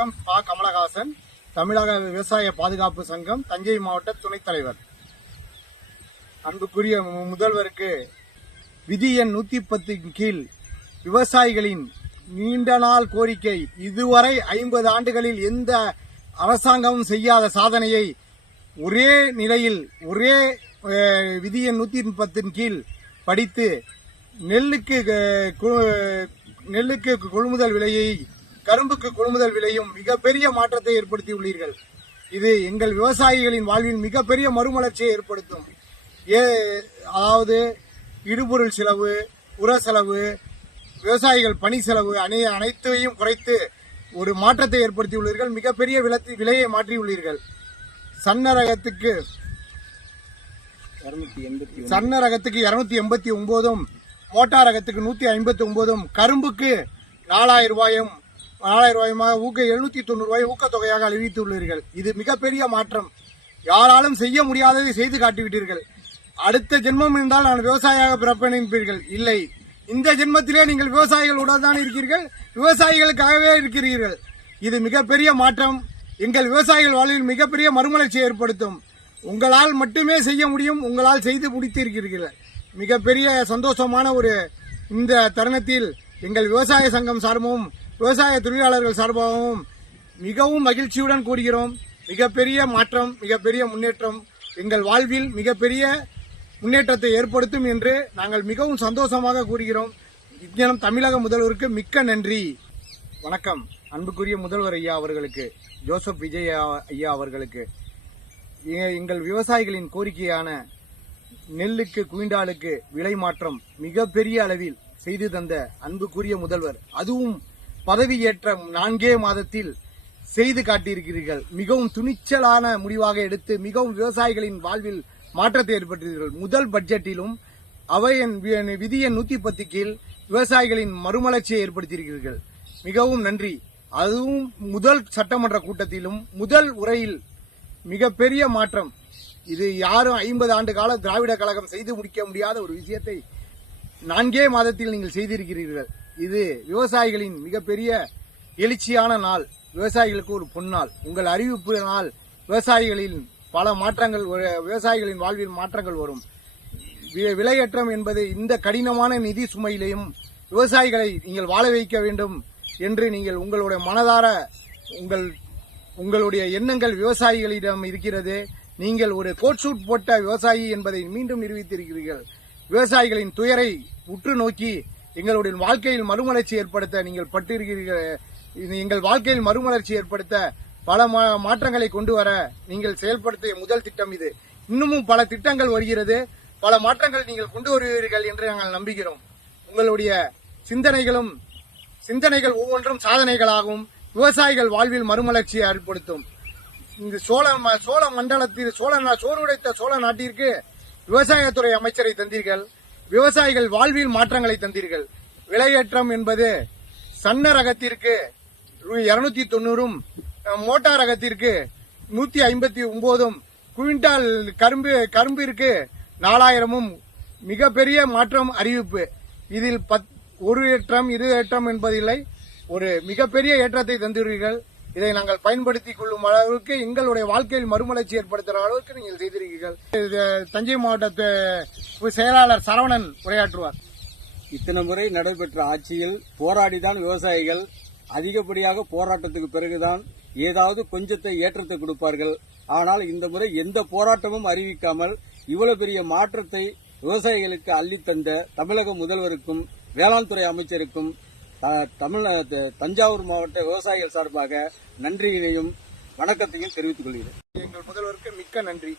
வணக்கம். பா. கமலஹாசன், தமிழக விவசாய பாதுகாப்பு சங்கம் தஞ்சை மாவட்ட துணைத் தலைவர். அன்புக்குரிய முதல்வருக்கு விதி எண் 110 கீழ் விவசாயிகளின் நீண்ட நாள் கோரிக்கை, இதுவரை 50 ஆண்டுகளில் எந்த அரசாங்கமும் செய்யாத சாதனையை ஒரே நிலையில் ஒரே விதி எண் 110 கீழ் படித்து நெல்லுக்கு கொள்முதல் விலையை, கரும்புக்கு கொள்முதல் விலையும் மிகப்பெரிய மாற்றத்தை ஏற்படுத்தியுள்ளீர்கள். இது எங்கள் விவசாயிகளின் வாழ்வில் மிகப்பெரிய மறுமலர்ச்சியை ஏற்படுத்தும். அதாவது இடுபொருள் செலவு, உர செலவு, விவசாயிகள் பணி செலவு அனைத்தையும் குறைத்து ஒரு மாற்றத்தை ஏற்படுத்தியுள்ளீர்கள். மிகப்பெரிய விலையை மாற்றியுள்ளீர்கள். சன்ன ரகத்துக்கு 289, மோட்டார் ரகத்துக்கு 159, கரும்புக்கு 4000 ரூபாயும் 790 ரூபாய் ஊக்கத்தொகையாக அறிவித்துள்ளீர்கள். இது மிகப்பெரிய மாற்றம். யாராலும் செய்ய முடியாததை செய்து காட்டிவிட்டீர்கள். அடுத்த ஜென்மம் என்றால் நான் விவசாயியாக பிறப்பேன் என்பீர்கள். இல்லை, இந்த ஜென்மத்திலே நீங்கள் விவசாயிகளுடன் தான் இருக்கிறீர்கள், விவசாயிகளுக்காகவே இருக்கிறீர்கள். இது மிகப்பெரிய மாற்றம். எங்கள் விவசாயிகள் வாழ்வில் மிகப்பெரிய மறுமலர்ச்சியை ஏற்படுத்தும். உங்களால் மட்டுமே செய்ய முடியும். உங்களால் செய்து முடித்திருக்கிறீர்கள். மிகப்பெரிய சந்தோஷமான ஒரு இந்த தருணத்தில் எங்கள் விவசாய சங்கம் சார்பாகவும் விவசாய தொழிலாளர்கள் சார்பாகவும் மிகவும் மகிழ்ச்சியுடன் கூறுகிறோம். மிகப்பெரிய மாற்றம், மிகப்பெரிய முன்னேற்றம், எங்கள் வாழ்வில் மிகப்பெரிய முன்னேற்றத்தை ஏற்படுத்தும் என்று நாங்கள் மிகவும் சந்தோஷமாக கூறுகிறோம். இத்தினம் தமிழக முதல்வருக்கு மிக்க நன்றி. வணக்கம். அன்புக்குரிய முதல்வர் ஐயா அவர்களுக்கு, ஜோசப் விஜய் ஐயா அவர்களுக்கு, எங்கள் விவசாயிகளின் கோரிக்கையான நெல்லுக்கு குவிண்டாலுக்கு விலை மாற்றம் மிகப்பெரிய அளவில் செய்து தந்த அன்புக்குரிய முதல்வர், அதுவும் பதவியேற்ற 4 மாதத்தில் செய்து காட்டியிருக்கிறீர்கள். மிகவும் துணிச்சலான முடிவாக எடுத்து மிகவும் விவசாயிகளின் வாழ்வில் மாற்றத்தை ஏற்படுத்தீர்கள். முதல் பட்ஜெட்டிலும் அவையின் விதி எண் 110 கீழ் விவசாயிகளின் மறுமலர்ச்சியை ஏற்படுத்தியிருக்கிறீர்கள். மிகவும் நன்றி. அதுவும் முதல் சட்டமன்ற கூட்டத்திலும் முதல் உரையில் மிகப்பெரிய மாற்றம். இது யாரும் 50 ஆண்டு கால திராவிட கழகம் செய்து முடிக்க முடியாத ஒரு விஷயத்தை 4 மாதத்தில் நீங்கள் செய்திருக்கிறீர்கள். இது விவசாயிகளின் மிகப்பெரிய எழுச்சியான நாள். விவசாயிகளுக்கு ஒரு பொன்னாள். உங்கள் அறிவிப்பு நாள். விவசாயிகளின் பல மாற்றங்கள், விவசாயிகளின் வாழ்வில் மாற்றங்கள் வரும். விலையேற்றம் என்பது இந்த கடினமான நிதி சுமையிலையும் விவசாயிகளை நீங்கள் வாழ வைக்க வேண்டும் என்று நீங்கள் உங்களுடைய மனதார உங்களுடைய எண்ணங்கள் விவசாயிகளிடம் இருக்கிறது. நீங்கள் ஒரு கோட் சூட் போட்ட விவசாயி என்பதை மீண்டும் நிரூபித்திருக்கிறீர்கள். விவசாயிகளின் துயரை உற்று நோக்கி எங்களுடைய வாழ்க்கையில் மறுமலர்ச்சி ஏற்படுத்த நீங்கள் பட்டிருக்கிறீர்கள். எங்கள் வாழ்க்கையில் மறுமலர்ச்சி ஏற்படுத்த பல மாற்றங்களை கொண்டு வர நீங்கள் செயல்படுத்திய முதல் திட்டம் இது. இன்னமும் பல திட்டங்கள் வருகிறது. பல மாற்றங்கள் நீங்கள் கொண்டு வருவீர்கள் என்று நாங்கள் நம்புகிறோம். உங்களுடைய சிந்தனைகள் ஒவ்வொன்றும் சாதனைகளாகவும் விவசாயிகள் வாழ்வில் மறுமலர்ச்சியை ஏற்படுத்தும். இந்த சோழ மண்டலத்தில் சோறு உடைத்த சோழ நாட்டிற்கு விவசாயத்துறை அமைச்சரை தந்தீர்கள். விவசாயிகள் வாழ்வில் மாற்றங்களை தந்தீர்கள். விலையேற்றம் என்பது சன்ன ரகத்திற்கு 290, மோட்டார் ரகத்திற்கு 159, குவிண்டால் கரும்பிற்கு 4000 மிகப்பெரிய மாற்றம் அறிவிப்பு. இதில் ஒரு ஏற்றம் இரு ஏற்றம் என்பதில்லை, ஒரு மிகப்பெரிய ஏற்றத்தை தந்துள்ளீர்கள். இதை நாங்கள் பயன்படுத்திக் கொள்ளும் அளவுக்கு எங்களுடைய வாழ்க்கையில் மறுமலர்ச்சி ஏற்படுத்துகிற அளவுக்கு நீங்கள் செய்திருக்கிறீர்கள். தஞ்சை மாவட்ட செயலாளர் சரவணன் உரையாற்றுவார். இத்தனை முறை நடைபெற்ற ஆட்சியில் போராடிதான் விவசாயிகள் அதிகப்படியாக போராட்டத்துக்கு பிறகுதான் ஏதாவது கொஞ்சத்தை ஏற்றத்தை கொடுப்பார்கள். ஆனால் இந்த முறை எந்த போராட்டமும் அறிவிக்காமல் இவ்வளவு பெரிய மாற்றத்தை விவசாயிகளுக்கு அள்ளித்தந்த தமிழக முதல்வருக்கும் வேளாண் துறை அமைச்சருக்கும் தஞ்சாவூர் மாவட்ட விவசாயிகள் சார்பாக நன்றியினையும் வணக்கத்தையும் தெரிவித்துக் கொள்கிறேன். எங்கள் முதல்வருக்கு மிக்க நன்றி.